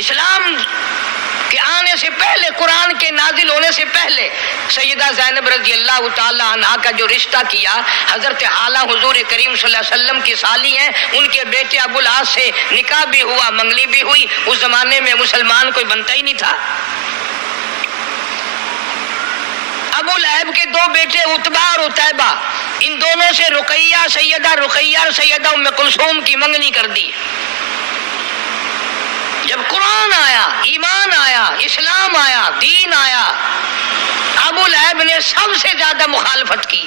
اسلام کے آنے سے پہلے، قرآن کے نازل ہونے سے پہلے سیدہ زینب رضی اللہ تعالی عنہا کا جو رشتہ کیا حضرت حالہ حضور کریم صلی اللہ علیہ وسلم کی سالی ہیں، ان کے بیٹے ابو العاص سے نکاح بھی ہوا، منگلی بھی ہوئی۔ اس زمانے میں مسلمان کوئی بنتا ہی نہیں تھا۔ ابو لہب کے دو بیٹے عتبہ اور عتیبہ، ان دونوں سے رقیہ، سیدہ رقیہ اور سیدہ ام کلثوم کی منگنی کر دی۔ جب قرآن آیا، ایمان آیا، اسلام آیا، دین آیا، ابو لہب نے سب سے زیادہ مخالفت کی۔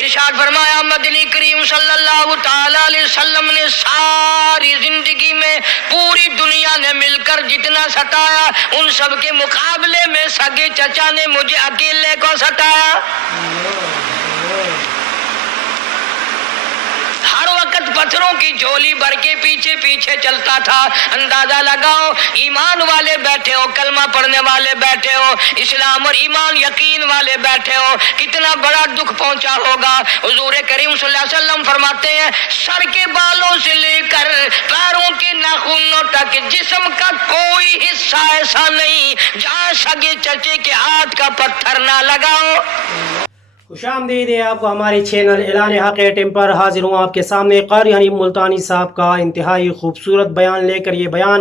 ارشاد فرمایا مدنی کریم صلی اللہ تعالی علیہ وسلم نے ساری زندگی میں پوری دنیا نے مل کر جتنا ستایا، ان سب کے مقابلے میں سگے چچا نے مجھے اکیلے کو ستایا۔ ہر وقت پتھروں کی جھولی بھر کے پیچھے پیچھے چلتا تھا۔ اندازہ لگاؤ، ایمان والے بیٹھے ہو، کلمہ پڑھنے والے بیٹھے ہو، اسلام اور ایمان یقین والے بیٹھے ہو، کتنا بڑا دکھ پہنچا ہوگا۔ حضور کریم صلی اللہ علیہ وسلم فرماتے ہیں سر کے بالوں سے لے کر پیروں کے ناخنوں تک جسم کا کوئی حصہ ایسا نہیں جہاں سگے چچے کے ہاتھ کا پتھر نہ لگاؤ۔ خوش آمدید ہے آپ کو ہمارے چینل اعلان حق ایٹم پر۔ حاضر ہوں آپ کے سامنے قاری حنیف ملتانی صاحب کا انتہائی خوبصورت بیان لے کر۔ یہ بیان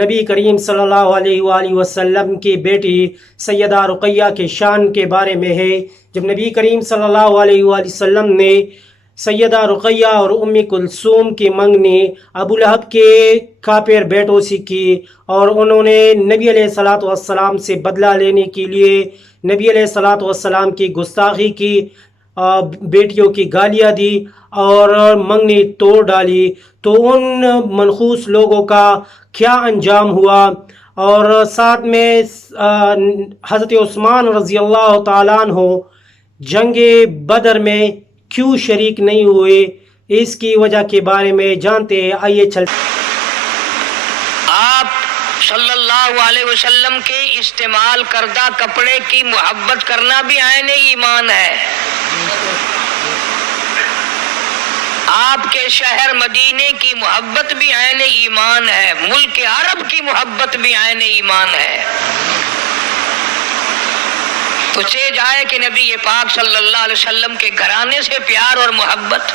نبی کریم صلی اللہ علیہ وآلہ وسلم کی بیٹی سیدہ رقیہ کے شان کے بارے میں ہے۔ جب نبی کریم صلی اللہ علیہ وآلہ وسلم نے سیدہ رقیہ اور ام کلثوم کی منگنی ابو لہب کے کافر بیٹوں سے کی، اور انہوں نے نبی علیہ الصلوۃ والسلام سے بدلہ لینے کے لیے نبی علیہ الصلوۃ والسلام کی گستاخی کی، بیٹیوں کی گالیاں دی اور منگنی توڑ ڈالی، تو ان منحوس لوگوں کا کیا انجام ہوا۔ اور ساتھ میں حضرت عثمان رضی اللہ تعالیٰ عنہ جنگ بدر میں کیوں شریک نہیں ہوئے، اس کی وجہ کے بارے میں جانتے ہیں۔ آئیے چلتے۔ آپ صلی اللہ علیہ وسلم کے استعمال کردہ کپڑے کی محبت کرنا بھی عین ایمان ہے۔ آپ کے شہر مدینے کی محبت بھی عین ایمان ہے۔ ملک عرب کی محبت بھی عین ایمان ہے۔ تو سے جائے کہ نبی پاک صلی اللہ علیہ وسلم کے گھرانے سے پیار اور محبت۔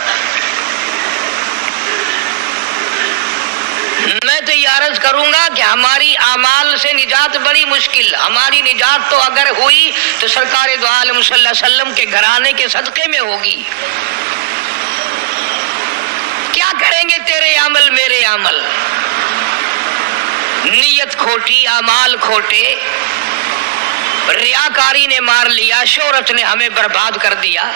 میں تو یہ عرض کروں گا کہ ہماری اعمال سے نجات بڑی مشکل، ہماری نجات تو اگر ہوئی تو سرکار دو عالم صلی اللہ علیہ وسلم کے گھرانے کے صدقے میں ہوگی۔ کیا کریں گے تیرے عمل میرے عمل؟ نیت کھوٹی، اعمال کھوٹے، ریاکاری نے مار لیا، شہرت نے ہمیں برباد کر دیا۔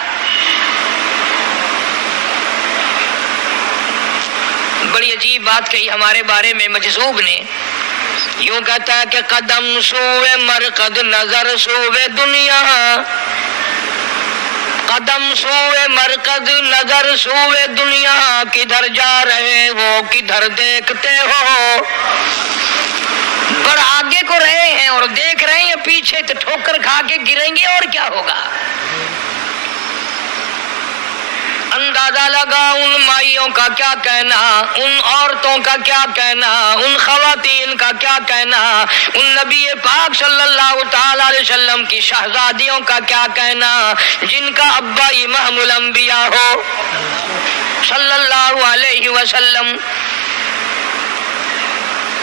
بڑی عجیب بات کہی ہمارے بارے میں مجذوب نے، یوں کہتا ہے کہ قدم سوئے مرقد نظر سوئے دنیا، قدم سوئے مرقد نظر سوئے دنیا، کدھر جا رہے ہو کدھر دیکھتے ہو۔ بڑا آگے کو رہے ہیں اور دیکھ رہے ہیں پیچھے، تو ٹھوکر کھا کے گریں گے اور کیا ہوگا۔ اندازہ لگا ان مائیوں کا کیا کہنا، ان عورتوں کا کیا کہنا، ان خواتین کا کیا کہنا، ان نبی پاک صلی اللہ تعالی علیہ وسلم کی شہزادیوں کا کیا کہنا، جن کا ابا امام الانبیاء ہو صلی اللہ علیہ وسلم۔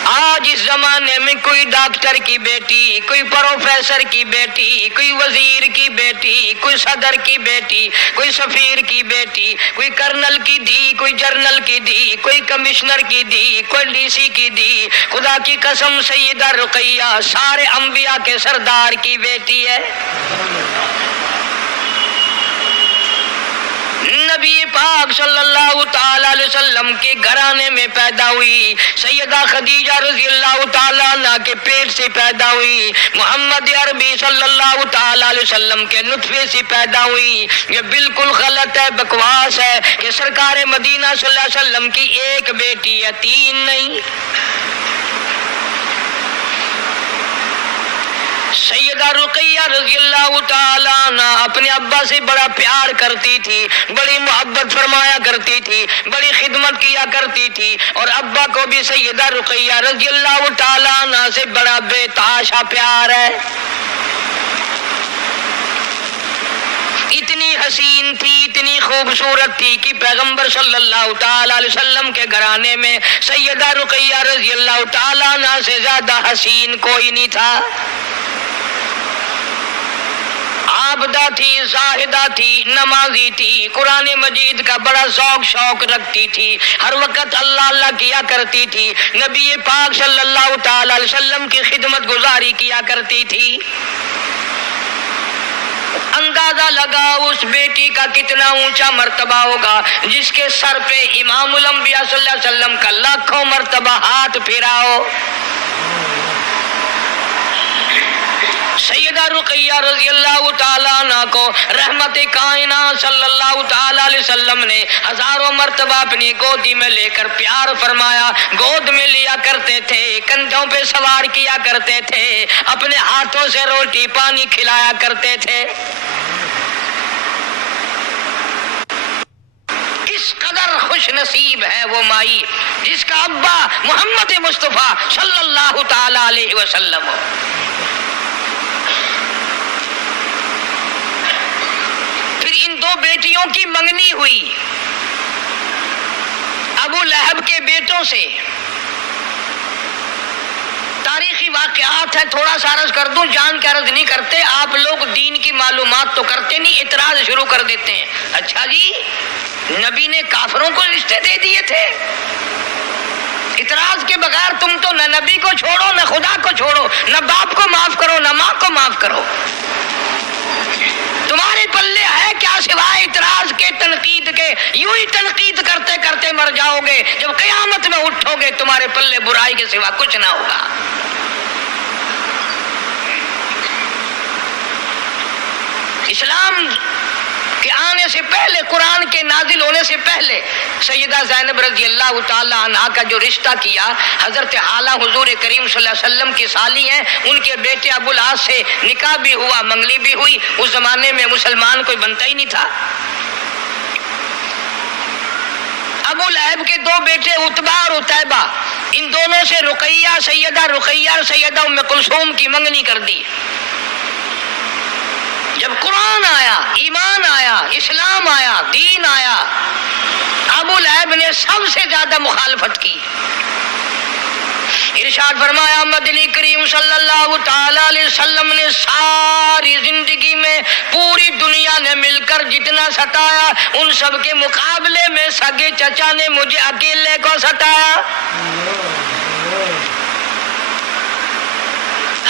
آج اس زمانے میں کوئی ڈاکٹر کی بیٹی، کوئی پروفیسر کی بیٹی، کوئی وزیر کی بیٹی، کوئی صدر کی بیٹی، کوئی سفیر کی بیٹی، کوئی کرنل کی دی، کوئی جرنل کی دی، کوئی کمشنر کی دی، کوئی ڈی سی کی دی۔ خدا کی قسم سیدہ رقیہ سارے انبیاء کے سردار کی بیٹی ہے۔ نبی پاک صلی اللہ تعالی علیہ وسلم کے گھرانے میں پیدا ہوئی، سیدہ خدیجہ رضی اللہ تعالیٰ عنہ کے پیٹ سے پیدا ہوئی، محمد عربی صلی اللہ تعالی علیہ وسلم کے نطفے سے پیدا ہوئی۔ یہ بالکل غلط ہے، بکواس ہے کہ سرکار مدینہ صلی اللہ علیہ وسلم کی ایک بیٹی ہے، تین نہیں۔ سیدہ رقیہ رضی اللہ تعالیٰ عنہ اپنے ابا سے بڑا پیار کرتی تھی، بڑی محبت فرمایا کرتی تھی، بڑی خدمت کیا کرتی تھی، اور ابا کو بھی سیدہ رقیہ رضی اللہ تعالیٰ عنہ سے بڑا بے تحاشا پیار ہے۔ اتنی حسین تھی، اتنی خوبصورت تھی کہ پیغمبر صلی اللہ تعالی علیہ وسلم کے گھرانے میں سیدہ رقیہ رضی اللہ تعالیٰ عنہ سے زیادہ حسین کوئی نہیں تھا۔ عابدہ تھی، زاہدہ تھی، نمازی تھی، قرآن مجید کا بڑا شوق رکھتی تھی، ہر وقت اللہ اللہ کیا کرتی تھی، نبی پاک صلی اللہ تعالی علیہ وسلم کی خدمت گزاری کیا کرتی تھی۔ اندازہ لگا اس بیٹی کا کتنا اونچا مرتبہ ہوگا جس کے سر پہ امام الانبیاء صلی اللہ علیہ وسلم کا لاکھوں مرتبہ ہاتھ پھیرا ہو۔ سیدہ رقیہ رضی اللہ تعالیٰ عنہ کو رحمت کائنات صلی اللہ تعالیٰ علیہ وسلم نے ہزاروں مرتبہ اپنی گودی میں لے کر پیار فرمایا، گود میں لیا کرتے تھے، کندھوں پہ سوار کیا کرتے تھے، اپنے ہاتھوں سے روٹی پانی کھلایا کرتے تھے۔ کس قدر خوش نصیب ہے وہ مائی جس کا ابا محمد مصطفیٰ صلی اللہ تعالیٰ علیہ وسلم ہو۔ دو بیٹیوں کی منگنی ہوئی ابو لہب کے بیٹوں سے۔ تاریخی واقعات ہے، تھوڑا سا عرض کر دوں، جان کے عرض نہیں کرتے، آپ لوگ دین کی معلومات تو کرتے نہیں، اعتراض شروع کر دیتے ہیں۔ اچھا جی، نبی نے کافروں کو رشتے دے دیے تھے؟ اعتراض کے بغیر تم تو نہ نبی کو چھوڑو، نہ خدا کو چھوڑو، نہ باپ کو معاف کرو، نہ ماں کو معاف کرو۔ تمہارے پلے ہے کیا سوائے اعتراض کے، تنقید کے؟ یوں ہی تنقید کرتے کرتے مر جاؤ گے، جب قیامت میں اٹھو گے تمہارے پلے برائی کے سوا کچھ نہ ہوگا۔ اسلام کے آنے سے پہلے، قرآن کے نازل ہونے سے پہلے سیدہ زینب رضی اللہ تعالی عنہا کا جو رشتہ کیا حضرت حالہ حضور کریم صلی اللہ علیہ وسلم کی سالی ہیں، ان کے بیٹے ابو العاص سے نکاح بھی ہوا، منگلی بھی ہوئی۔ اس زمانے میں مسلمان کوئی بنتا ہی نہیں تھا۔ ابو لہب کے دو بیٹے عتبہ اور عتیبہ، ان دونوں سے رقیہ، سیدہ رقیہ اور سیدہ ام کلثوم کی منگنی کر دی۔ جب قرآن آیا، ایمان آیا، اسلام آیا، دین آیا، ابو لہب نے سب سے زیادہ مخالفت کی۔ ارشاد فرمایا مدنی کریم صلی اللہ تعالی علیہ وسلم نے ساری زندگی میں پوری دنیا نے مل کر جتنا ستایا، ان سب کے مقابلے میں سگے چچا نے مجھے اکیلے کو ستایا۔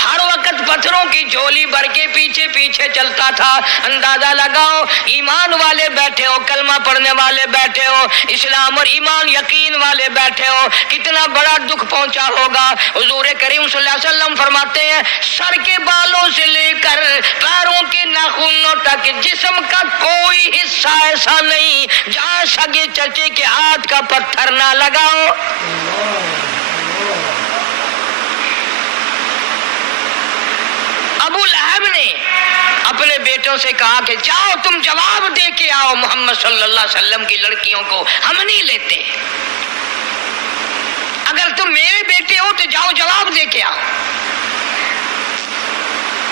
ہر وقت پتھروں کی جھولی بھر کے پیچھے پیچھے چلتا تھا۔ اندازہ لگاؤ، ایمان والے بیٹھے ہو، کلمہ پڑھنے والے بیٹھے ہو، اسلام اور ایمان یقین والے بیٹھے ہو، کتنا بڑا دکھ پہنچا ہوگا۔ حضور کریم صلی اللہ علیہ وسلم فرماتے ہیں سر کے بالوں سے لے کر پیروں کے ناخنوں تک جسم کا کوئی حصہ ایسا نہیں جہاں سگے چچے کے ہاتھ کا پتھر نہ لگاؤ۔ ابو لہب نے اپنے بیٹوں سے کہا کہ جاؤ تم جواب دے کے آؤ محمد صلی اللہ علیہ وسلم کی لڑکیوں کو، ہم نہیں لیتے۔ اگر تم میرے بیٹے ہو تو جاؤ جواب دے کے آؤ۔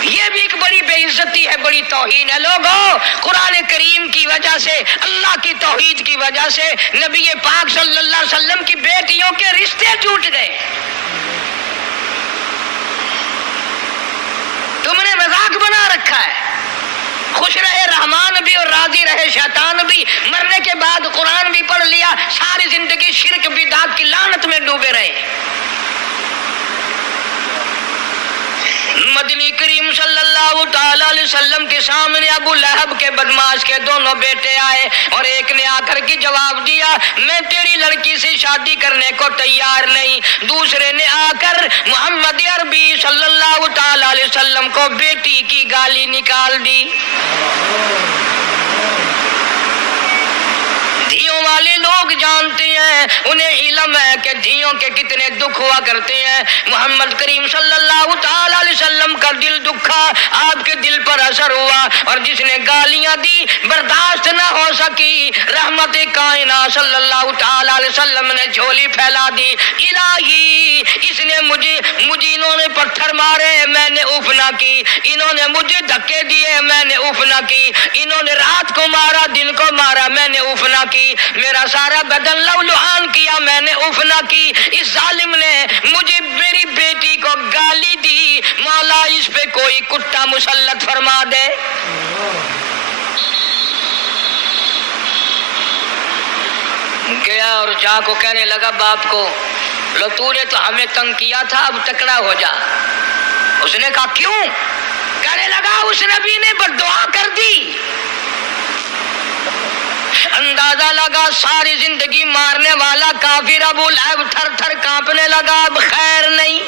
یہ بھی ایک بڑی بے عزتی ہے، بڑی توہین ہے۔ لوگوں، قرآن کریم کی وجہ سے، اللہ کی توحید کی وجہ سے نبی پاک صلی اللہ علیہ وسلم کی بیٹیوں کے رشتے ٹوٹ گئے۔ تم نے مذاق بنا رکھا ہے۔ خوش رہے رحمان بھی اور راضی رہے شیطان بھی، مرنے کے بعد قرآن بھی پڑھ لیا، ساری زندگی شرک بدعت کی لعنت میں ڈوبے رہے۔ مدنی کریم صلی اللہ تعالی علیہ وسلم کے سامنے ابو لہب کے بدماش کے دونوں بیٹے آئے اور ایک نے آ کر کے جواب دیا میں تیری لڑکی سے شادی کرنے کو تیار نہیں، دوسرے نے آ کر محمد عربی صلی اللہ تعالی علیہ وسلم کو بیٹی کی گالی نکال دی۔ والے لوگ جانتے ہیں، انہیں علم ہے کہ دھیوں کے کتنے دکھ ہوا کرتے ہیں۔ محمد کریم صلی اللہ تعالی علیہ وسلم کا دل دکھا، آپ کے دل پر اثر ہوا، اور جس نے گالیاں دی برداشت نہ ہو سکی، رحمت کائنات صلی اللہ تعالی علیہ وسلم نے جھولی پھیلا دی، الہی اس نے مجھے انہوں نے پتھر مارے، میں نے اف نہ کی، انہوں نے مجھے دھکے دیے، میں نے اف نہ کی، انہوں نے رات کو مارا دن کو مارا، میں نے اف نہ کی، میرا سارا بدن لہولہان کیا، میں نے اف نہ کی، اس ظالم نے مجھے میری بیٹی کو گالی دی، مولا اس پہ کوئی کتا مسلط فرما دے۔ گیا اور جا کو کہنے لگا باپ کو، لو تو نے تو ہمیں تنگ کیا تھا، اب تکڑا ہو جا۔ اس نے کہا کیوں؟ کہنے لگا اس نبی نے بددعا کر دی۔ اندازہ لگا ساری زندگی مارنے والا کافر ابو لہب تھر تھر کانپنے لگا، اب خیر نہیں۔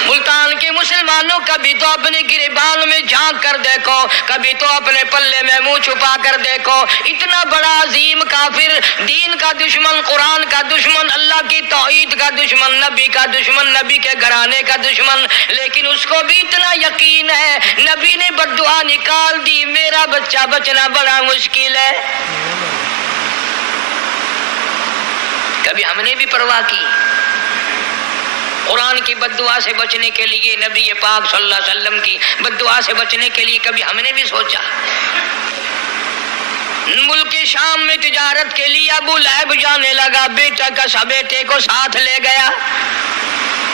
ملتان کے مسلمانوں کبھی تو اپنے گریبان میں جھانک کر دیکھو، کبھی تو اپنے پلے میں منہ چھپا کر دیکھو، اتنا بڑا عظیم کافر، دین کا دشمن، قرآن کا دشمن، اللہ کی توحید کا دشمن، نبی کا دشمن، نبی کے گھرانے کا دشمن، لیکن اس کو بھی اتنا یقین ہے، نبی نے بددعا نکال دی، میرا بچہ بچنا بڑا مشکل ہے۔ کبھی ہم نے بھی پرواہ کی؟ قرآن کی بددعا سے بچنے کے لیے، نبی پاک صلی اللہ علیہ وسلم کی بددعا سے بچنے کے لیے کبھی ہم نے بھی سوچا؟ ملک شام میں تجارت کے لیے ابو لہب جانے لگا، بیٹے کو ساتھ لے گیا،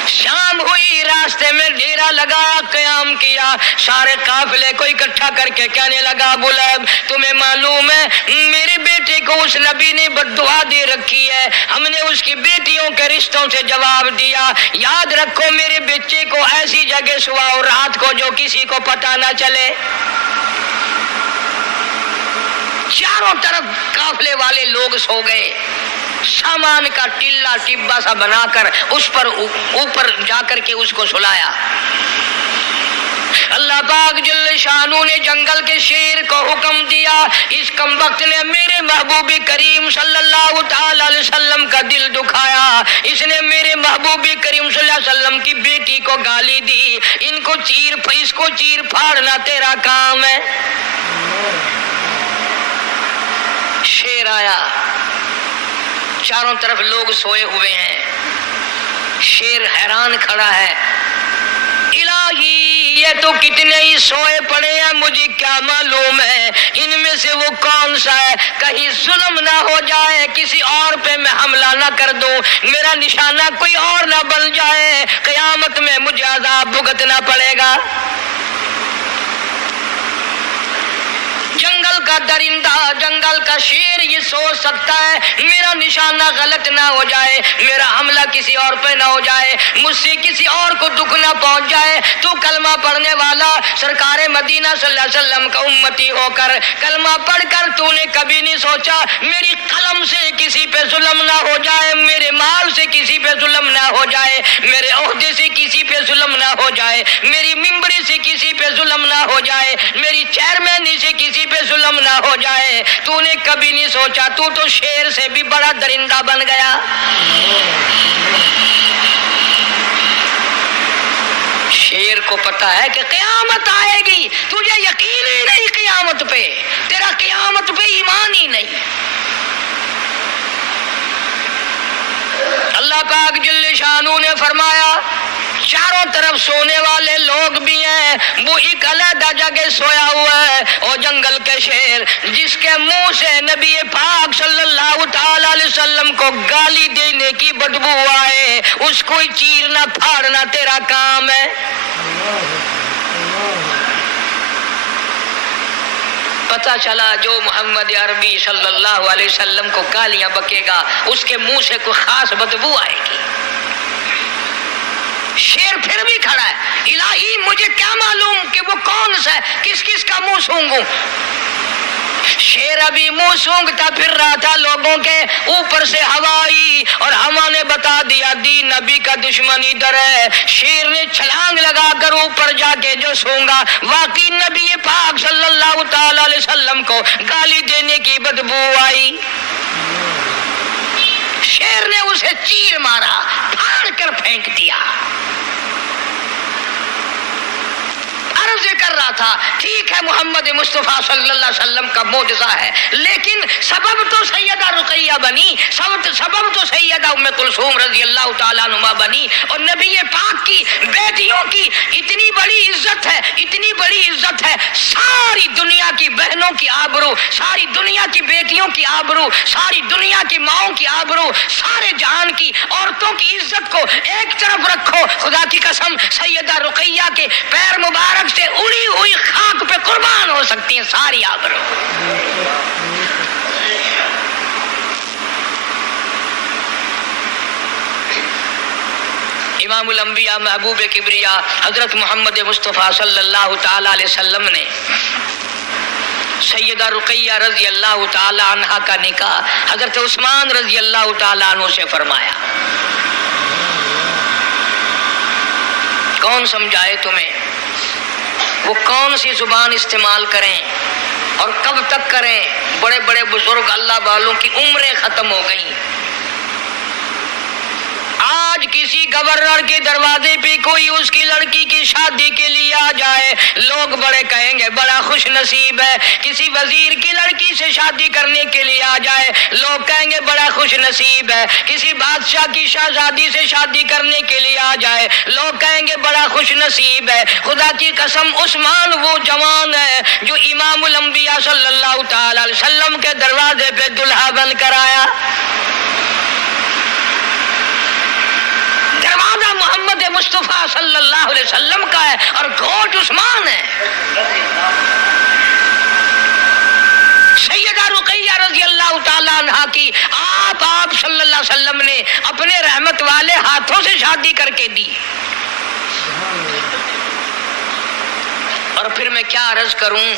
شام ہوئی، راستے میں ڈیرا لگایا، قیام کیا، سارے قافلے کو اکٹھا کر کے کہنے لگا ابو لہب تمہیں معلوم ہے میرے بیٹے کو اس نبی نے بددعا دے رکھی ہے، ہم نے اس کی بیٹیوں کے رشتوں سے جواب دیا، یاد رکھو میرے بچے کو ایسی جگہ سواؤ رات کو جو کسی کو پتہ نہ چلے۔ چاروں طرف قافلے والے لوگ سو گئے، سامان کا ٹلا ٹبا سا بنا کر اس پر اوپر جا کر کے اس کو سلایا۔ اللہ پاک جل شانو نے جنگل کے شیر کو حکم دیا، اس کم وقت نے میرے محبوب کریم صلی اللہ تعالی علیہ وسلم کا دل دکھایا، اس نے میرے محبوب کریم صلی اللہ علیہ وسلم کی بیٹی کو گالی دی، اس کو چیر پھاڑنا تیرا کام ہے۔ شیر آیا، چاروں طرف لوگ سوئے ہوئے ہیں، شیر حیران کھڑا ہے، الہی یہ تو کتنے ہی سوئے پڑے ہیں، مجھے کیا معلوم ہے ان میں سے وہ کون سا ہے، کہیں ظلم نہ ہو جائے، کسی اور پہ میں حملہ نہ کر دوں، میرا نشانہ کوئی اور نہ بن جائے، قیامت میں مجھے عذاب بھگتنا پڑے گا۔ جنگل کا درندہ، جنگل کا شیر یہ سوچ سکتا ہے میرا نشانہ غلط نہ ہو جائے، میرا حملہ کسی اور پہ نہ ہو جائے، مجھ سے کسی اور کو دکھ نہ پہنچ جائے، تو کلمہ پڑھنے والا سرکار مدینہ صلی اللہ علیہ وسلم کا امتی ہو کر کلمہ پڑھ کر تو نے کبھی نہیں سوچا میری قلم سے کسی پہ ظلم نہ ہو جائے، میرے مال سے کسی پہ ظلم نہ ہو جائے، میرے عہدے سے کسی پہ ظلم نہ ہو جائے، میری ممبری سے کسی پہ ظلم نہ ہو جائے، میری چیئرمینی سے کسی پہ ظلم نہ ہو جائے، تو نے کبھی نہیں سوچا، تو شیر سے بھی بڑا درندہ بن گیا۔ شیر کو پتا ہے کہ قیامت آئے گی، تجھے یقین ہی نہیں قیامت پہ، تیرا قیامت پہ ایمان ہی نہیں۔ اللہ پاک جل شانو نے فرمایا چاروں طرف سونے والے لوگ بھی ہیں، وہ ایک علیحدہ جگہ سویا ہوا ہے، اور جنگل کے شیر جس کے منہ سے نبی پاک صلی اللہ تعالی علیہ وسلم کو گالی دینے کی بدبو آئے، اس کو چیرنا پھاڑنا تیرا کام ہے۔ پتہ چلا جو محمد عربی صلی اللہ علیہ وسلم کو گالیاں بکے گا اس کے منہ سے کوئی خاص بدبو آئے گی۔ شیر پھر بھی کھڑا ہے، الہی مجھے کیا معلوم کہ وہ کون سا ہے، کس کس کا منہ سونگوں۔ شیر ابھی منہ سونگتا پھر رہا تھا لوگوں کے اوپر سے ہوا آئی اور ہوا نے بتا دیا دین نبی کا دشمن ادھر ہے۔ شیر نے چھلانگ لگا کر اوپر جا کے جو سونگا واقعی نبی پاک صلی اللہ تعالی علیہ وسلم کو گالی دینے کی بدبو آئی، شیر نے اسے چیر مارا، پھاڑ کر پھینک دیا۔ عرض کر رہا تھا ٹھیک ہے محمد مصطفیٰ صلی اللہ علیہ وسلم کا معجزہ ہے، لیکن سبب تو سیدہ رقیہ بنی، سبب تو سیدہ ام کلثوم رضی اللہ تعالیٰ عنہا بنی، اور نبی پاک کی بیٹیوں کی اتنی بڑی عزت ہے، اتنی بڑی عزت ہے، ساری دنیا کی بہنوں کی آبرو، ساری دنیا کی بیٹیوں کی آبرو، ساری دنیا کی ماؤں کی آبرو، سارے جہان کی عورتوں کی عزت کو ایک طرف رکھو، خدا کی قسم سیدہ رقیہ کے پیر مبارک سے اڑی ہوئی خاک پہ قربان ہو سکتی ہیں ساری آبرو۔ امام الانبیاء محبوب کبریا حضرت محمد مصطفیٰ صلی اللہ تعالی علیہ وسلم نے سیدہ رقیہ رضی اللہ تعالی عنہا کا نکاح حضرت عثمان رضی اللہ تعالی عنہ سے فرمایا۔ کون سمجھائے تمہیں وہ کون سی زبان استعمال کریں اور کب تک کریں؟ بڑے بڑے بزرگ اللہ والوں کی عمریں ختم ہو گئیں۔ آج کسی گورنر کے دروازے پہ کوئی اس کی لڑکی کی شادی کے لیے آ جائے، لوگ بڑے کہیں گے بڑا خوش نصیب ہے۔ کسی وزیر کی لڑکی سے شادی کرنے کے لیے آ جائے، لوگ کہیں گے بڑا خوش نصیب ہے۔ کسی بادشاہ کی شہزادی سے شادی کرنے کے لیے آ جائے، لوگ کہیں گے بڑا خوش نصیب ہے۔ خدا کی قسم عثمان وہ جوان ہے جو امام الانبیاء صلی اللہ تعالی علیہ وسلم کے دروازے پہ دلہا بن کر آیا۔ دروازہ محمد مصطفیٰ صلی اللہ علیہ وسلم کا ہے اور گھوٹ عثمان ہے۔ سیدہ رقیہ رضی اللہ تعالیٰ عنہا کی آپ صلی اللہ علیہ وسلم نے اپنے رحمت والے ہاتھوں سے شادی کر کے دی۔ اور پھر میں کیا عرض کروں،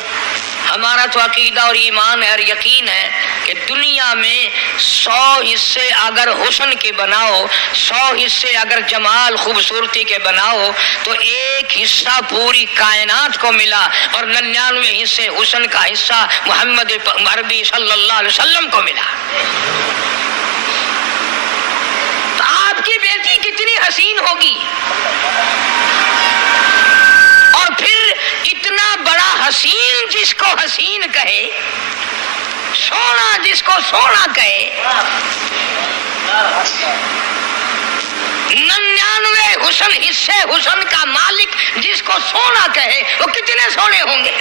ہمارا تو عقیدہ اور ایمان ہے اور یقین ہے کہ دنیا میں 100 حصے اگر حسن کے بناؤ، 100 حصے اگر جمال خوبصورتی کے بناؤ تو ایک حصہ پوری کائنات کو ملا، اور 99 حصے حسن کا حصہ محمد عربی صلی اللہ علیہ وسلم کو ملا۔ تو آپ کی بیٹی کتنی حسین ہوگی، اور پھر اتنا بڑا حسین جس کو حسین کہے، سونا جس کو سونا کہے، 99 حسن حصے حسن کا مالک جس کو سونا کہے، وہ کتنے سونے ہوں گے۔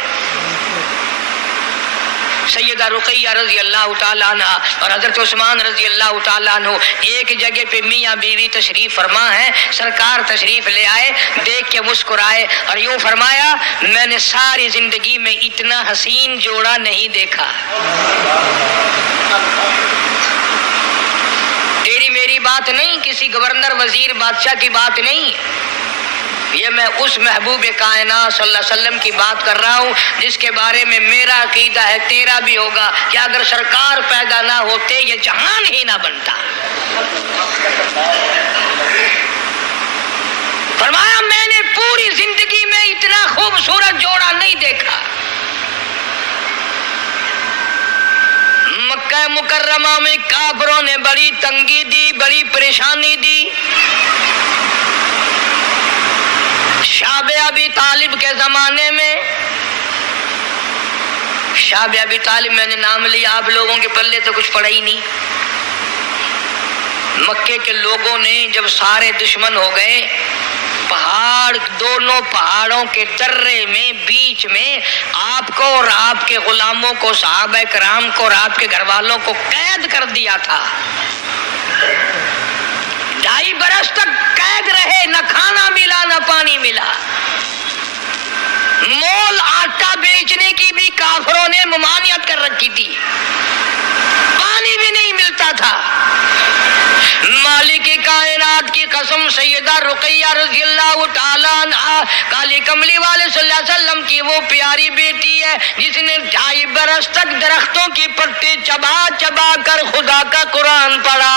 سیدہ رقیہ رضی اللہ تعالیٰ عنہ اور حضرت عثمان رضی اللہ تعالیٰ عنہ ایک جگہ پہ میاں بیوی تشریف فرما ہے، سرکار تشریف لے آئے، دیکھ کے مسکرائے اور یوں فرمایا میں نے ساری زندگی میں اتنا حسین جوڑا نہیں دیکھا۔ تیری میری بات نہیں، کسی گورنر وزیر بادشاہ کی بات نہیں، یہ میں اس محبوب کائنات صلی اللہ علیہ وسلم کی بات کر رہا ہوں جس کے بارے میں میرا عقیدہ ہے تیرا بھی ہوگا کہ اگر سرکار پیدا نہ ہوتے یہ جہان ہی نہ بنتا۔ فرمایا میں نے پوری زندگی میں اتنا خوبصورت جوڑا نہیں دیکھا۔ مکہ مکرمہ میں کافروں نے بڑی تنگی دی، بڑی پریشانی دی۔ شعب ابی طالب کے زمانے میں، شعب ابی طالب میں نے نام لیا، آپ لوگوں کے پلے تو کچھ پڑا ہی نہیں۔ مکے کے لوگوں نے جب سارے دشمن ہو گئے، پہاڑ دونوں پہاڑوں کے درے میں بیچ میں آپ کو اور آپ کے غلاموں کو، صحابہ کرام کو اور آپ کے گھر والوں کو قید کر دیا تھا۔ 2.5 برس تک قید رہے، نہ کھانا ملا نہ پانی ملا۔ مول آٹا بیچنے کی بھی کافروں نے ممانعت کر رکھی تھی، پانی بھی نہیں ملتا تھا۔ مالک کائنات کی قسم سیدہ رقیہ رضی اللہ تعالیٰ عنہا کالی کملی والے صلی اللہ علیہ وسلم کی وہ پیاری بیٹی ہے جس نے 2.5 برس تک درختوں کی پتے چبا چبا کر خدا کا قرآن پڑھا۔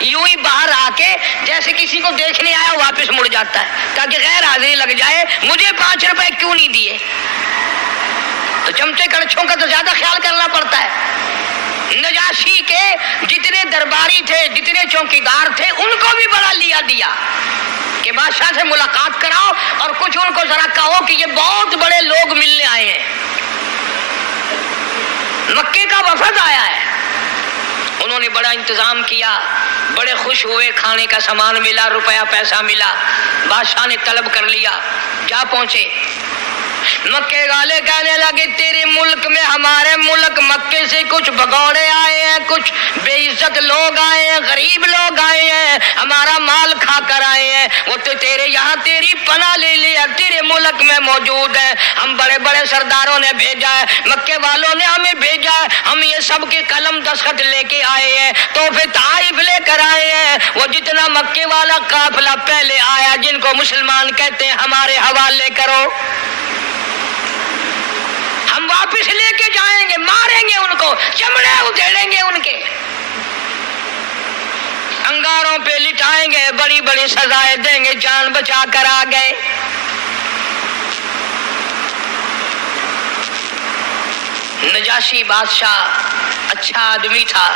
یوں ہی باہر آ کے جیسے کسی کو دیکھنے آیا واپس مڑ جاتا ہے تاکہ غیر حاضری لگ جائے، مجھے 5 روپے کیوں نہیں دیے؟ تو چمچے کڑچھوں کا تو زیادہ خیال کرنا پڑتا ہے۔ نجاشی کے جتنے درباری تھے، جتنے چوکیدار تھے، ان کو بھی بڑا لیا دیا کہ بادشاہ سے ملاقات کراؤ اور کچھ ان کو ذرا کہو کہ یہ بہت بڑے لوگ ملنے آئے ہیں، مکے کا وفد آیا ہے۔ انہوں نے بڑا انتظام کیا، بڑے خوش ہوئے، کھانے کا سامان ملا، روپیہ پیسہ ملا، بادشاہ نے طلب کر لیا، جا پہنچے۔ مکے والے کہنے لگے تیرے ملک میں ہمارے ملک مکے سے کچھ بھگوڑے آئے ہیں، کچھ بے عزت لوگ آئے ہیں، غریب لوگ آئے ہیں، ہمارا مال کھا کر آئے ہیں، وہ تو تیرے یہاں تیری پناہ لے لی ہے، تیرے ملک میں موجود ہیں، ہم بڑے بڑے سرداروں نے بھیجا ہے، مکے والوں نے ہمیں بھیجا ہے، ہم یہ سب کے قلم دستخط لے کے آئے ہیں، تحفے تحائف لے کر آئے ہیں، وہ جتنا مکے والا قافلہ پہلے آیا جن کو مسلمان کہتے ہیں ہمارے حوالے کرو، ہم واپس لے کے جائیں گے، ماریں گے ان کو، چمڑے ادھیڑیں گے ان کے، انگاروں پہ لٹائیں گے، بڑی بڑی سزائیں دیں گے، جان بچا کر آ گئے۔ نجاشی بادشاہ اچھا آدمی تھا،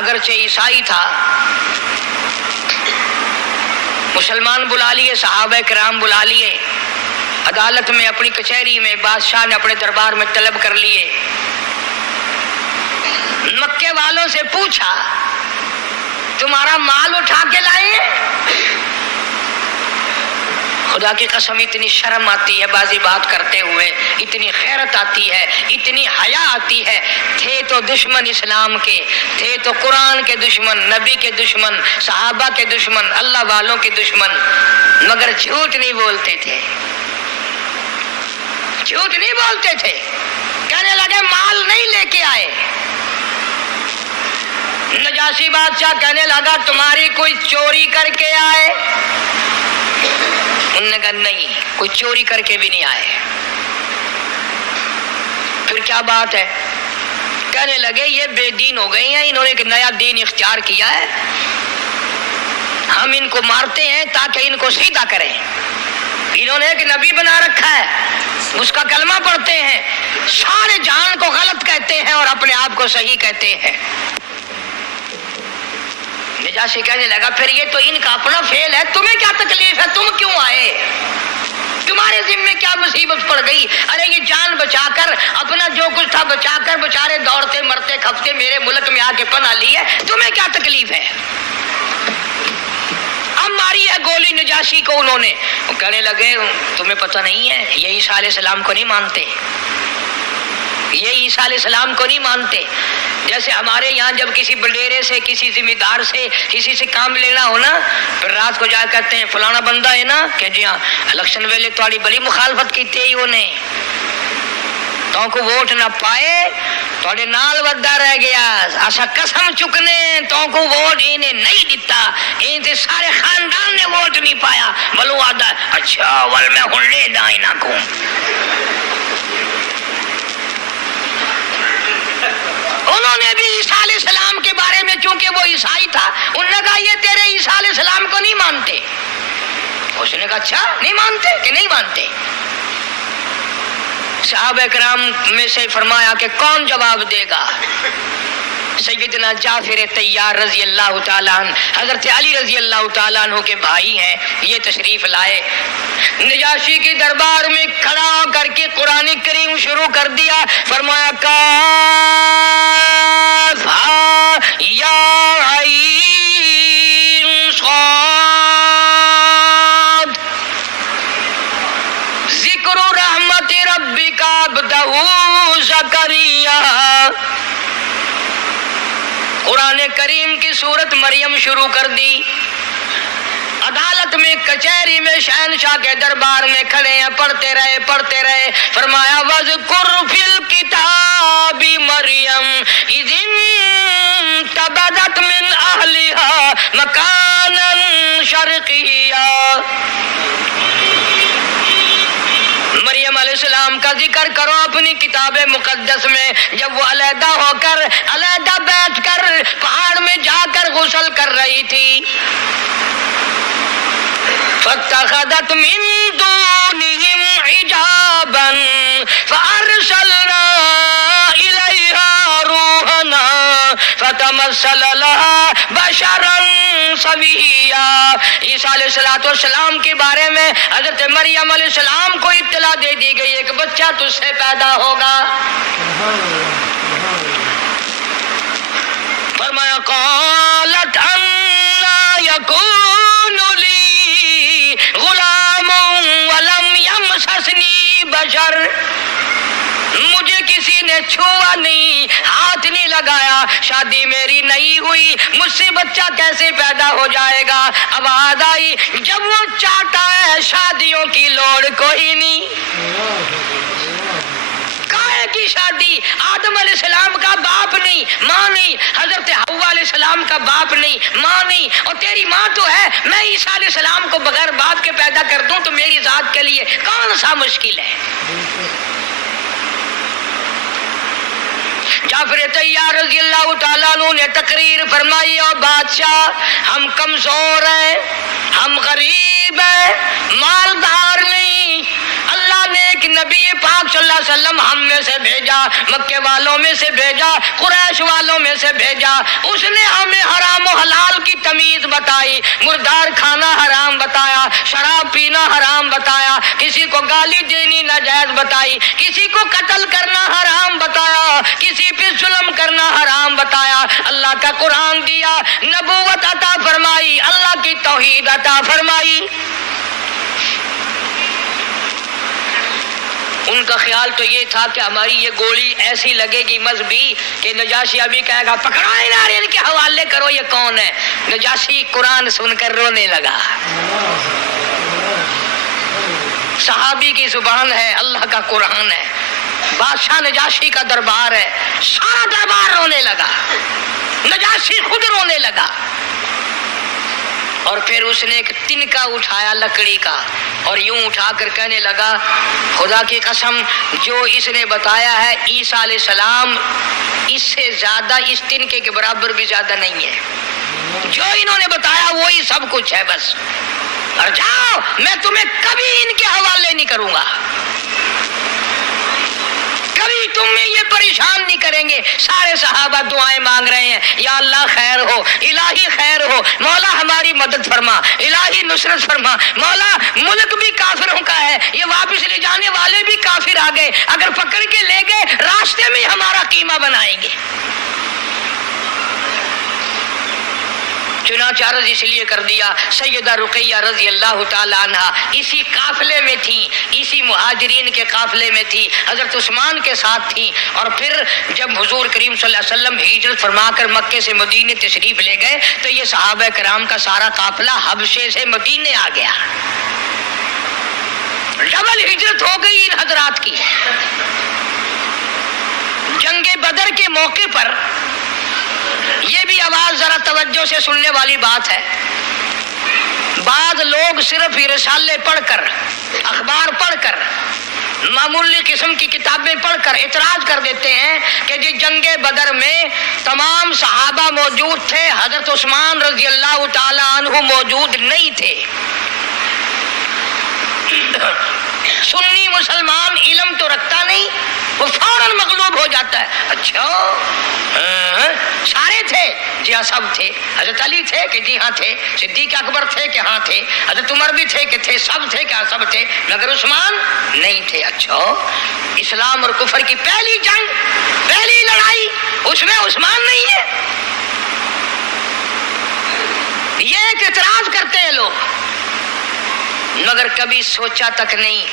اگرچہ عیسائی تھا، مسلمان بلا لیے، صحابہ کرام بلا لیے، عدالت میں اپنی کچہری میں بادشاہ نے اپنے دربار میں طلب کر لیے۔ مکے والوں سے پوچھا تمہارا مال اٹھا کے لائے ہیں؟ خدا کی قسم اتنی شرم آتی ہے بازی بات کرتے ہوئے، اتنی غیرت آتی ہے، اتنی حیا آتی ہے۔ تھے تو دشمن اسلام کے، تھے تو قرآن کے دشمن، نبی کے دشمن، صحابہ کے دشمن، اللہ والوں کے دشمن، مگر جھوٹ نہیں بولتے تھے، جھوٹ نہیں بولتے تھے، کہنے لگے مال نہیں لے کے آئے۔ نجاشی بادشاہ کہنے لگا تمہاری کوئی چوری کر کے آئے؟ انہوں نے کہا نہیں، کوئی چوری کر کے بھی نہیں آئے۔ پھر کیا بات ہے؟ کہنے لگے یہ بے دین ہو گئے ہیں، انہوں نے ایک نیا دین اختیار کیا ہے، ہم ان کو مارتے ہیں تاکہ ان کو سیدھا کریں۔ انہوں نے ایک نبی بنا رکھا ہے، اس کا کلمہ پڑھتے ہیں، سارے جہان کو غلط کہتے ہیں اور اپنے آپ کو صحیح کہتے ہیں۔ نجاشی کہنے لگا پھر یہ تو ان کا اپنا فعل ہے، تمہیں کیا تکلیف ہے، تم کیوں آئے، تمہارے ذمے کیا مصیبت پڑ گئی؟ ارے یہ جان بچا کر، اپنا جو کچھ تھا بچا کر بیچارے دوڑتے مرتے کھپتے میرے ملک میں آ کے پناہ لی ہے، تمہیں کیا تکلیف ہے؟ اب ماری ہے گولی نجاشی کو انہوں نے۔ وہ کہنے لگے تمہیں پتہ نہیں ہے، یہ عیسیٰ علیہ السلام کو نہیں مانتے، یہ عیسیٰ علیہ السلام کو نہیں مانتے۔ جیسے ہمارے یہاں جب کسی بڈیرے سے، کسی ذمہ دار سے، کسی سے کام لینا ہو نا، پھر رات کو جا کہتے ہیں فلانا بندہ ہے نا کہ جی ہاں الیکشن ویلے تھوڑی بڑی مخالفت کی تھی انہیں، تو کو ووٹ نہ پائے تھوڑے نال ودا رہ گیا، اسا قسم چکنے تو کو ووٹ انہیں نہیں دیتا، ان سے سارے خاندان نے ووٹ نہیں پایا، بلو آدھا اچھا ول میں ہن لے دا انہاں کو۔ انہوں نے بھی عیسیٰ علیہ السلام کے بارے میں، چونکہ وہ عیسائی تھا، انہوں نے کہا یہ تیرے عیسیٰ علیہ السلام کو نہیں مانتے۔ اس نے کہا اچھا نہیں مانتے کہ نہیں مانتے؟ صحابہ کرام میں سے فرمایا کہ کون جواب دے گا؟ سیدنا جعفر طیار رضی اللہ تعالیٰ عنہ، حضرت علی رضی اللہ تعالیٰ عنہ کے بھائی ہیں، یہ تشریف لائے، نجاشی کے دربار میں کھڑا کر کے قرآن کریم شروع کر دیا، فرمایا کاف ہا یا عین صاد ذکر رحمت ربک عبدہ زکریا۔ قرآن کریم کی سورت مریم شروع کر دی، عدالت میں کچہری میں شہنشاہ کے دربار میں کھڑے ہیں، پڑھتے رہے، فرمایا وَذْكُرْ فِي الْكِتَابِ مَرْيَمَ إِذِ انتبذت مِنْ أَهْلِهَا مَكَانًا شَرْقِيًّا۔ مریم علیہ السلام کا ذکر کرو اپنی کتاب مقدس میں، جب وہ علیحدہ ہو کر علیحدہ بیٹھ کر پہاڑ میں جا کر غسل کر رہی تھی، فاتخذت من دونهم حجابا فارسلنا الیہا روحنا فتمثل لها بشرا سویا۔ عیسیٰ علیہ السلام کے بارے میں حضرت مریم علیہ السلام کو اطلاع دے دی گئی ایک بچہ تجھ سے پیدا ہوگا۔ فرمایا قالت انا یکون لی غلام ولم یمسسنی بشر، مجھے کسی نے چھوا نہیں، ہاتھ نہیں لگایا، شادی میری نہیں ہوئی، مجھ سے بچہ کیسے پیدا ہو جائے گا؟ آواز آئی جب وہ چاہتا ہے شادیوں کی لوڑ کوئی نہیں۔ کائے کی شادی؟ آدم علیہ السلام کا باپ نہیں، ماں نہیں، حضرت حوا علیہ السلام کا باپ نہیں، ماں نہیں، اور تیری ماں تو ہے، میں عیسیٰ علیہ السلام کو بغیر باپ کے پیدا کر دوں تو میری ذات کے لیے کون سا مشکل ہے؟ جعفر طیار رضی اللہ تعالیٰ عنہ نے تقریر فرمائی، اور بادشاہ ہم کمزور ہیں، ہم غریب ہیں، مالدار نہیں، اللہ نے ایک نبی پاک صلی اللہ علیہ وسلم ہم میں سے بھیجا، مکے والوں میں سے بھیجا، قریش والوں میں سے بھیجا، اس نے ہمیں حرام و حلال کی تمیز بتائی، مردار کھانا حرام بتایا، شراب پینا حرام بتایا، کسی کو گالی دینی ناجائز بتائی، کسی کو قتل کرنا حرام بتایا، کسی پہ ظلم کرنا حرام بتایا، اللہ کا قرآن دیا، نبوت عطا فرمائی، اللہ کی توحید عطا فرمائی۔ ان کا خیال تو یہ تھا کہ ہماری یہ گولی ایسی لگے گی مذہبی کہ نجاشی ابھی کہے گا پکڑو ان کے حوالے کرو، یہ کون ہے؟ نجاشی قرآن سن کر رونے لگا۔ صحابی کی زبان ہے، اللہ کا قرآن ہے، بادشاہ نجاشی کا دربار ہے، سارا دربار رونے لگا، نجاشی خود رونے لگا، اور پھر اس نے ایک تنکا اٹھایا لکڑی کا اور یوں اٹھا کر کہنے لگا خدا کی قسم جو اس نے بتایا ہے عیسیٰ علیہ السلام اس سے زیادہ، اس تنکے کے برابر بھی زیادہ نہیں ہے، جو انہوں نے بتایا وہی سب کچھ ہے بس، اور جاؤ میں تمہیں کبھی ان کے حوالے نہیں کروں گا، کبھی تمہیں یہ پریشان نہیں کریں گے۔ سارے صحابہ دعائیں مانگ رہے ہیں، یا اللہ خیر ہو، الہی خیر ہو، مولا ہماری مدد فرما، الہی نصرت فرما، مولا ملک بھی کافروں کا ہے، یہ واپس لے جانے والے بھی کافر آ گئے، اگر پکڑ کے لے گئے راستے میں ہمارا قیمہ بنائیں گے۔ چنانچہ عرض اس لیے کر دیا، سیدہ رقیہ رضی اللہ تعالی عنہ اسی قافلے میں تھی، اسی مہاجرین کے قافلے میں تھی، حضرت عثمان کے ساتھ تھی، اور پھر جب حضور کریم صلی اللہ علیہ وسلم ہجرت فرما کر مکے سے مدینے تشریف لے گئے تو یہ صحابہ کرام کا سارا قافلہ حبشے سے مدینے آ گیا، ڈبل ہجرت ہو گئی ان حضرات کی۔ جنگ بدر کے موقع پر یہ بھی آواز ذرا توجہ سے سننے والی بات ہے، بعض لوگ صرف رسالے پڑھ کر، اخبار پڑھ کر، معمولی قسم کی کتابیں پڑھ کر اعتراض کر دیتے ہیں کہ جی جنگ بدر میں تمام صحابہ موجود تھے، حضرت عثمان رضی اللہ تعالی عنہ موجود نہیں تھے۔ سنی مسلمان علم تو رکھتا نہیں، وہ فوراً مغلوب ہو جاتا ہے، اچھا سارے تھے؟ جی ہاں سب تھے۔ حضرت علی تھے کہ جی ہاں تھے، صدیق اکبر تھے کہ ہاں تھے، حضرت عمر بھی تھے کہ تھے، سب تھے کہ ہاں سب تھے، مگر عثمان نہیں تھے۔ اچھا اسلام اور کفر کی پہلی جنگ، پہلی لڑائی، اس میں عثمان نہیں ہے، یہ ایک اعتراض کرتے ہیں لوگ، مگر کبھی سوچا تک نہیں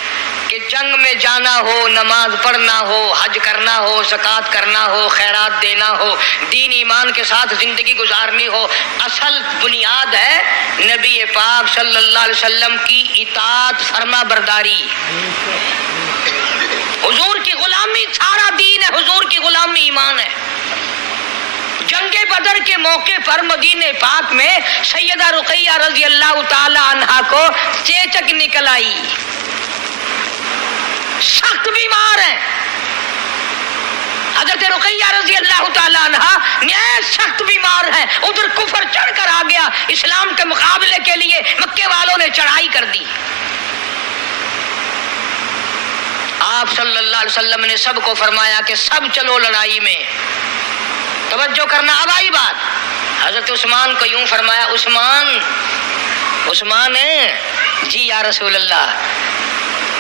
کہ جنگ میں جانا ہو، نماز پڑھنا ہو، حج کرنا ہو، زکوٰۃ کرنا ہو، خیرات دینا ہو، دین ایمان کے ساتھ زندگی گزارنی ہو، اصل بنیاد ہے نبی پاک صلی اللہ علیہ وسلم کی اطاعت فرما برداری، حضور کی غلامی، سارا دین ہے حضور کی غلامی، ایمان ہے۔ جنگ بدر کے موقع پر مدینہ پاک میں سیدہ رقیہ رضی اللہ تعالی عنہا کو چیچک نکل آئی، سخت بیمار ہیں. حضرت رقیہ رضی اللہ تعالیٰ عنہ سخت بیمار ہیں. ادھر کفر چڑھ کر آ گیا. اسلام کے مقابلے کے لیے مکے والوں نے چڑھائی کر دی. آپ صلی اللہ علیہ وسلم نے سب کو فرمایا کہ سب چلو لڑائی میں. توجہ کرنا. اب آئی بات. حضرت عثمان کو یوں فرمایا, عثمان ہے جی یا رسول اللہ,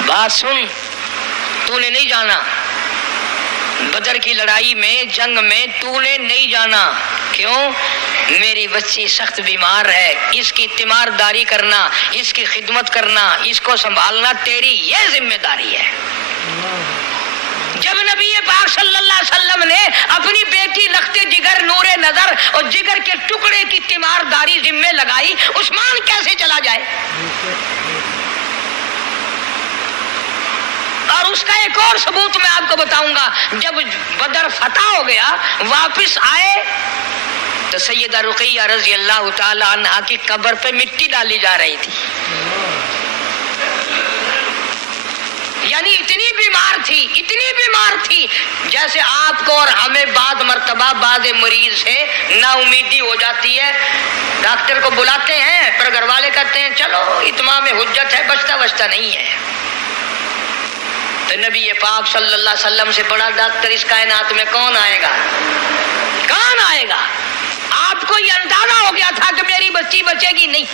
بات سن, تو نے نہیں جانا بدر کی لڑائی میں, جنگ میں تو نے نہیں جانا. کیوں؟ میری بچی سخت بیمار ہے, اس کی تیمارداری کرنا, اس کی خدمت کرنا, اس کو سنبھالنا تیری یہ ذمہ داری ہے. جب نبی پاک صلی اللہ علیہ وسلم نے اپنی بیٹی لخت جگر نور نظر اور جگر کے ٹکڑے کی تیمارداری ذمہ لگائی, عثمان کیسے چلا جائے؟ اور اس کا ایک اور ثبوت میں آپ کو بتاؤں گا. جب بدر فتح ہو گیا, واپس آئے تو سیدہ رقیہ رضی اللہ تعالی عنہا کی قبر پہ مٹی ڈالی جا رہی تھی. یعنی اتنی بیمار تھی جیسے آپ کو اور ہمیں بعض مرتبہ بعض مریض سے نا امیدی ہو جاتی ہے. ڈاکٹر کو بلاتے ہیں پر گھر والے کہتے ہیں چلو اتمام حجت ہے, بچتا نہیں ہے. تو نبی پاک صلی اللہ علیہ وسلم سے بڑا ڈاکٹر اس کائنات میں کون آئے گا؟ آپ کو یہ اندازہ ہو گیا تھا کہ میری بچی بچے گی نہیں,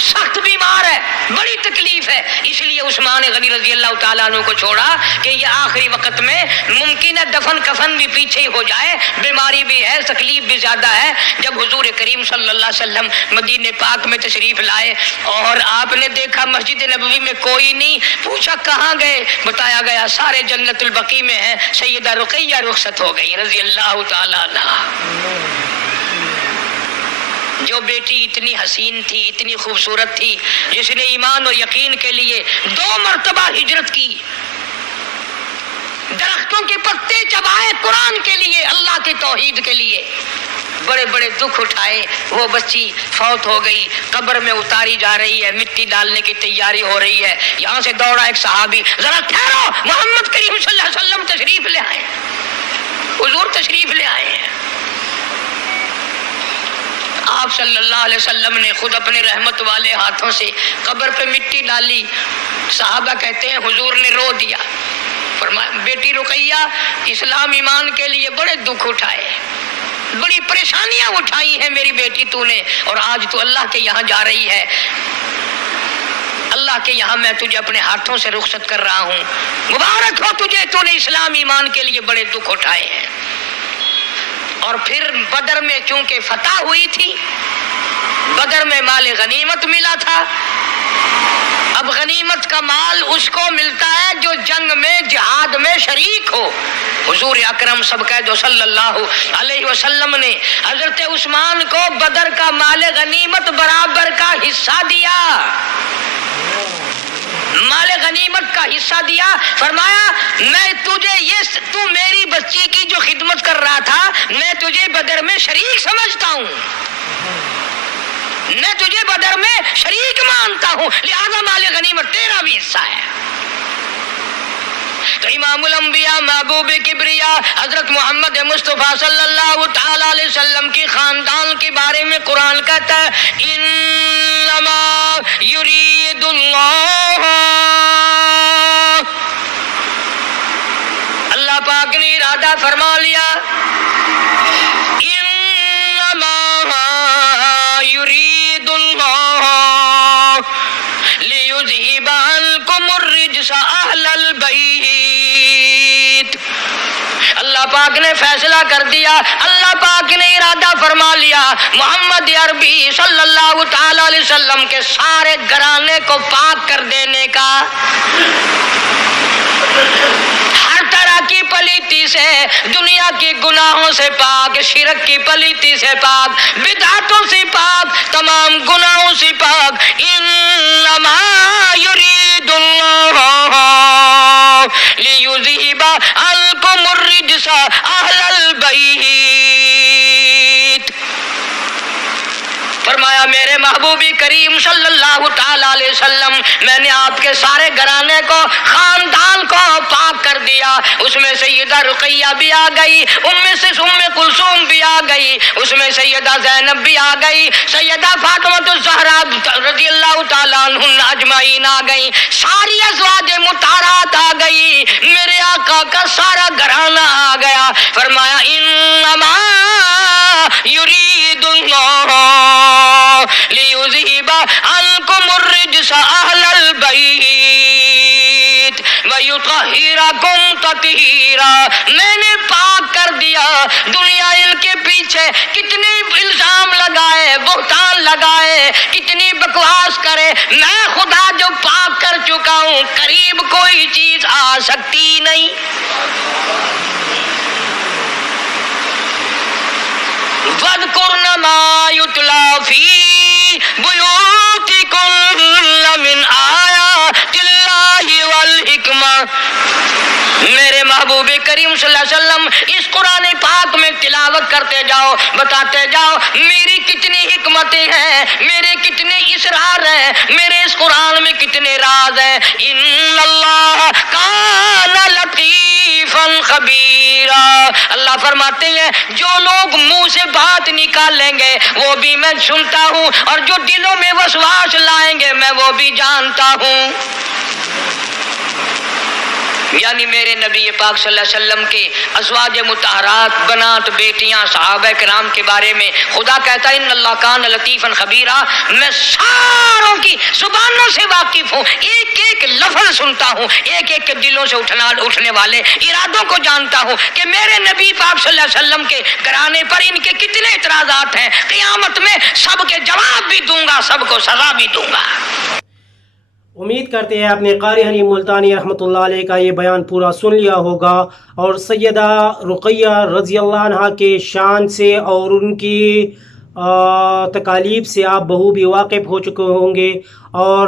سخت بیمار ہے, بڑی تکلیف ہے. اس لیے عثمان غنی رضی اللہ تعالیٰ عنہ کو چھوڑا کہ یہ آخری وقت میں ممکن ہے دفن کفن بھی پیچھے ہی ہو جائے, بیماری بھی ہے, تکلیف بھی زیادہ ہے. جب حضور کریم صلی اللہ علیہ وسلم مدینہ پاک میں تشریف لائے اور آپ نے دیکھا مسجد نبوی میں کوئی نہیں, پوچھا کہاں گئے, بتایا گیا سارے جنت البقیع میں ہیں. سیدہ رقیہ رخصت ہو گئی رضی اللہ تعالیٰ عنہ. جو بیٹی اتنی حسین تھی, اتنی خوبصورت تھی, جس نے ایمان اور یقین کے لیے 2 مرتبہ ہجرت کی, درختوں کے پتے چبائے قرآن کے لیے, اللہ کی توحید کے لیے, بڑے بڑے دکھ اٹھائے, وہ بچی فوت ہو گئی. قبر میں اتاری جا رہی ہے, مٹی ڈالنے کی تیاری ہو رہی ہے. یہاں سے دوڑا ایک صحابی, ذرا ٹھہرو, محمد کریم صلی اللہ علیہ وسلم تشریف لے آئے, حضور تشریف لے آئے ہیں. آپ صلی اللہ علیہ وسلم نے خود اپنے رحمت والے ہاتھوں سے قبر پہ مٹی ڈالی. صحابہ کہتے ہیں حضور نے رو دیا, فرمایا بیٹی رقیہ اسلام ایمان کے لیے بڑے دکھ اٹھائے, بڑی پریشانیاں اٹھائی ہیں میری بیٹی تو نے, اور آج تو اللہ کے یہاں جا رہی ہے. اللہ کے یہاں میں تجھے اپنے ہاتھوں سے رخصت کر رہا ہوں, مبارک ہو تجھے, تو نے اسلام ایمان کے لیے بڑے دکھ اٹھائے ہیں. اور پھر بدر میں چونکہ فتح ہوئی تھی, بدر میں مال غنیمت ملا تھا. اب غنیمت کا مال اس کو ملتا ہے جو جنگ میں جہاد میں شریک ہو. حضور اکرم سب کہہ دو صلی اللہ علیہ وسلم نے حضرت عثمان کو بدر کا مال غنیمت برابر کا حصہ دیا, مال غنیمت کا حصہ دیا. فرمایا میں تجھے تو میری بچی کی جو خدمت کر رہا تھا, میں تجھے بدر میں شریک سمجھتا ہوں, میں تجھے بدر میں شریک مانتا ہوں, لہذا مال غنیمت تیرا بھی حصہ ہے. تو امام الانبیاء محبوب کبریا حضرت محمد مصطفیٰ صلی اللہ تعالی علیہ وسلم کی خاندان کے بارے میں قرآن کہتا ہے انما یرید اللہ, اللہ پاک نے ارادہ فرما لیا, انما یرید اللہ لیذہب عنکم الرجس اہل البیت. اللہ پاک نے فیصلہ کر دیا, اللہ پاک نے ارادہ فرما لیا محمد عربی صلی اللہ تعالی علیہ وسلم کے سارے گھرانے کو پاک کر دینے کا. ہر طرح کی پلیتی سے, دنیا کی گناہوں سے پاک, شرک کی پلیتی سے پاک, بدعتوں سے پاک, تمام گناہوں سے پاک. انما یرید اللہ لیذہب عنکم الرجس اہل البیت. فرمایا میرے میرے محبوبی کریم صلی اللہ تعالی علیہ وسلم، میں نے آپ کے سارے گھرانے کو، خاندان کو پاک کر دیا۔ اس میں سیدہ رقیہ بھی آ گئی، ام کلثوم بھی آ گئی، اس میں سیدہ زینب بھی آ گئی، سیدہ فاطمہ الزہرا رضی اللہ تعالیٰ عنہن اجمعین آ گئی، ساری ازواج مطہرات آ گئی، میرے آقا کا سارا گھرانہ آ گیا۔ فرمایا انما یرید اللہ لیذہب عنکم الرجس اہل البیت ویطہرکم تطہیرا، میں نے پاک کر دیا۔ دنیا ان کے پیچھے کتنے الزام لگائے، بہتان لگائے، کتنی بکواس کرے، میں خدا جو پاک کر چکا ہوں، قریب کوئی چیز آ سکتی نہیں۔ وَاذْكُرْنَ مَا يُتْلَى فِي بُيُوتِكُنَّ مِنْ آيَاتِ اللَّهِ وَالْحِكْمَةِ۔ میرے محبوب کریم صلی اللہ علیہ وسلم اس قرآن پاک میں تلاوت کرتے جاؤ، بتاتے جاؤ میری کتنی حکمتیں ہیں، میرے کتنے اسرار ہیں، میرے اس قرآن میں کتنے راز ہیں۔ ان اللہ کان لطیفا خبیرا، اللہ فرماتے ہیں جو لوگ منہ سے بات نکالیں گے وہ بھی میں سنتا ہوں، اور جو دلوں میں وسواس لائیں گے میں وہ بھی جانتا ہوں۔ یعنی میرے نبی پاک صلی اللہ علیہ وسلم کے ازواج مطہرات، بنات، بیٹیاں، صحابہ کرام کے بارے میں خدا کہتا ہے ان اللہ کان لطیفا خبیرا، میں ساروں کی زبانوں سے واقف ہوں، ایک ایک لفظ سنتا ہوں، ایک ایک کے دلوں سے اٹھنے والے ارادوں کو جانتا ہوں کہ میرے نبی پاک صلی اللہ علیہ وسلم کے گھرانے پر ان کے کتنے اعتراضات ہیں۔ قیامت میں سب کے جواب بھی دوں گا، سب کو سزا بھی دوں گا۔ امید کرتے ہیں آپ نے قاری حنیف ملتانی رحمۃ اللہ علیہ کا یہ بیان پورا سن لیا ہوگا، اور سیدہ رقیہ رضی اللہ عنہ کے شان سے اور ان کی تکالیف سے آپ بخوبی واقف ہو چکے ہوں گے، اور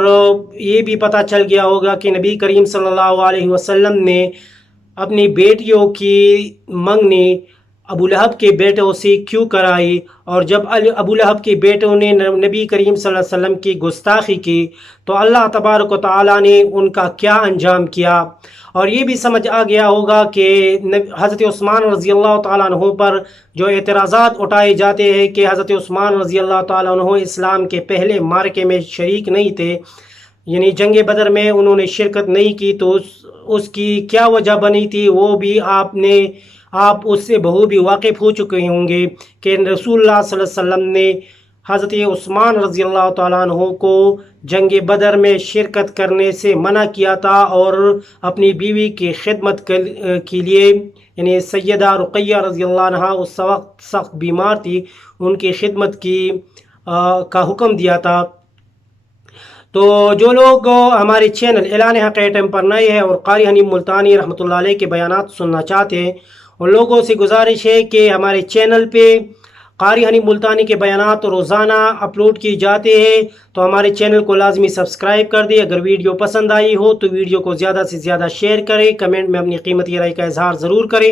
یہ بھی پتہ چل گیا ہوگا کہ نبی کریم صلی اللہ علیہ وسلم نے اپنی بیٹیوں کی منگنی ابو لہب کے بیٹوں سے کیوں کرائی، اور جب ابو لہب کے بیٹوں نے نبی کریم صلی اللہ علیہ وسلم کی گستاخی کی تو اللہ تبارک و تعالیٰ نے ان کا کیا انجام کیا۔ اور یہ بھی سمجھ آ گیا ہوگا کہ حضرت عثمان رضی اللہ تعالیٰ عنہ پر جو اعتراضات اٹھائے جاتے ہیں کہ حضرت عثمان رضی اللہ تعالیٰ عنہ اسلام کے پہلے معرکے میں شریک نہیں تھے، یعنی جنگ بدر میں انہوں نے شرکت نہیں کی، تو اس کی کیا وجہ بنی تھی وہ بھی آپ اس سے بخوبی واقف ہو چکے ہوں گے کہ رسول اللہ صلی اللہ علیہ وسلم نے حضرت عثمان رضی اللہ تعالیٰ عنہ کو جنگ بدر میں شرکت کرنے سے منع کیا تھا، اور اپنی بیوی کی خدمت کے لیے، یعنی سیدہ رقیہ رضی اللہ عنہ اس وقت سخت بیمار تھی، ان کی خدمت کا حکم دیا تھا۔ تو جو لوگ ہمارے چینل اعلان حق ٹائم پر نئے ہیں اور قاری حنیف ملتانی رحمۃ اللہ علیہ کے بیانات سننا چاہتے ہیں، ان لوگوں سے گزارش ہے کہ ہمارے چینل پہ قاری حنیف ملتانی کے بیانات روزانہ اپلوڈ کیے جاتے ہیں، تو ہمارے چینل کو لازمی سبسکرائب کر دیں۔ اگر ویڈیو پسند آئی ہو تو ویڈیو کو زیادہ سے زیادہ شیئر کریں، کمنٹ میں اپنی قیمتی رائے کا اظہار ضرور کریں،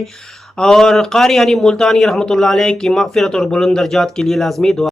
اور قاری حنیف ملتانی رحمۃ اللہ علیہ کی مغفرت اور بلند درجات کے لیے لازمی دعا